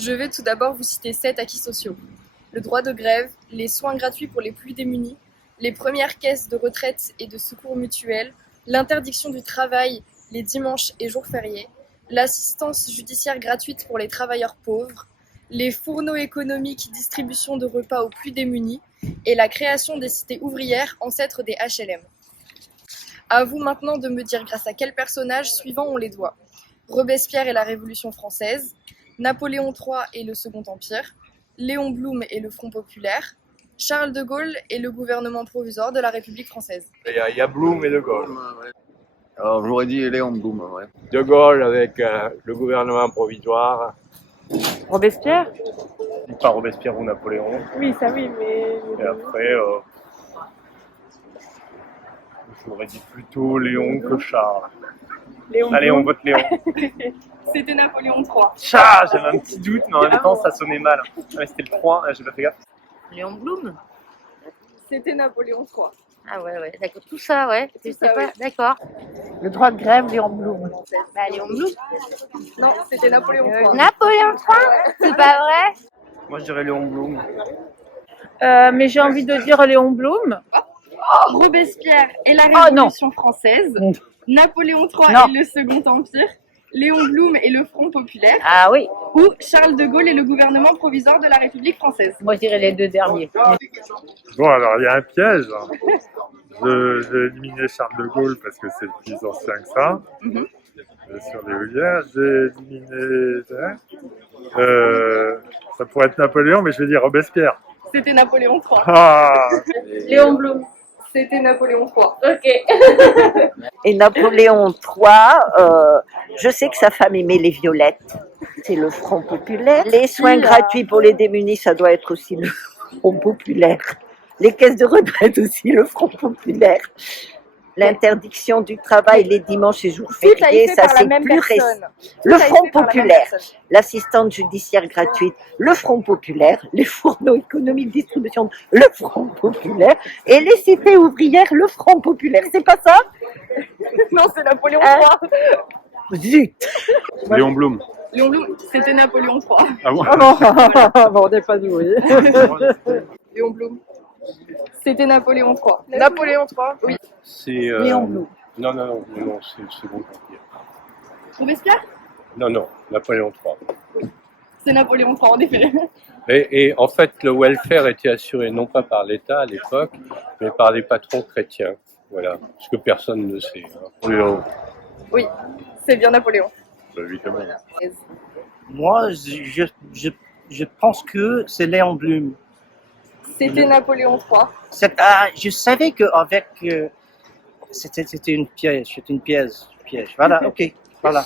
Je vais tout d'abord vous citer 7 acquis sociaux. Le droit de grève, les soins gratuits pour les plus démunis, les premières caisses de retraite et de secours mutuels, l'interdiction du travail les dimanches et jours fériés, l'assistance judiciaire gratuite pour les travailleurs pauvres, les fourneaux économiques distribution de repas aux plus démunis et la création des cités ouvrières ancêtres des HLM. À vous maintenant de me dire grâce à quel personnage suivant on les doit. Robespierre et la Révolution française, Napoléon III et le Second Empire, Léon Blum et le Front populaire, Charles de Gaulle et le gouvernement provisoire de la République française. Il y a Blum et De Gaulle. Alors j'aurais dit Léon Blum, ouais. De Gaulle avec le gouvernement provisoire. Robespierre? Pas Robespierre ou Napoléon. Oui, ça oui, mais... Et après, j'aurais dit plutôt Léon que Charles. Léon Allez, on vote Léon. C'était Napoléon III. Charles, j'avais un petit doute, mais en même temps, ça sonnait mal. Ah, mais c'était le 3, j'ai pas fait gaffe. Léon Blum? C'était Napoléon III. Ah ouais, d'accord. Tout ça, ouais. Tu sais ça, pas? oui. D'accord. Le droit de grève, Léon Blum. Bah, Léon Blum. Non, c'était Napoléon III. Napoléon III? C'est pas vrai? Moi, je dirais Léon Blum. Mais j'ai envie de dire Léon Blum. Robespierre et la Oh, non. Révolution française, Napoléon III Non. et le Second Empire, Léon Blum et le Front populaire, Ah oui, ou Charles de Gaulle et le gouvernement provisoire de la République française. moi je dirais les deux derniers. Bon, alors il y a un piège. J'ai éliminé Charles de Gaulle parce que c'est le plus ancien que ça. Sur les Houillères, j'ai éliminé. Ça pourrait être Napoléon, mais je vais dire Robespierre. C'était Napoléon III. Ah, Léon Blum. C'était Napoléon III. Ok. Et Napoléon III, je sais que sa femme aimait les violettes. C'est le Front populaire. Les soins gratuits pour les démunis, ça doit être aussi le Front populaire. Les caisses de retraite aussi, le Front populaire. L'interdiction du travail les dimanches et jours Tout a fériés, été ça par la c'est même plus personne. récent. Tout Le a été Front par la même populaire, personne. l'assistante judiciaire gratuite, le Front populaire, les fourneaux économiques distribution, le Front populaire, et les cités ouvrières, le Front populaire. C'est pas ça? Non, c'est Napoléon Hein? III. Zut! Léon Blum. Léon Blum, c'était Napoléon III. Ah bon? Bon, on n'est pas doué. Léon Blum, c'était Napoléon III. Napoléon III. Oui. C'est. Léon Blum. Non, c'est le Second Empire. Robespierre, Non, Napoléon III. c'est Napoléon III en effet. Et en fait, le welfare était assuré non pas par l'État à l'époque, mais par les patrons chrétiens. Voilà, ce que personne ne sait. Hein. Oui, c'est bien Napoléon. Bah, évidemment. Moi, je pense que c'est Léon Blum. C'était Napoléon III. Je savais qu'avec... c'était une piège, piège. Voilà, ok, voilà.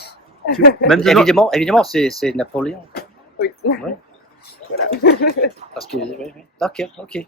Évidemment, c'est Napoléon. Oui. Ouais. Parce que... D'accord, ok.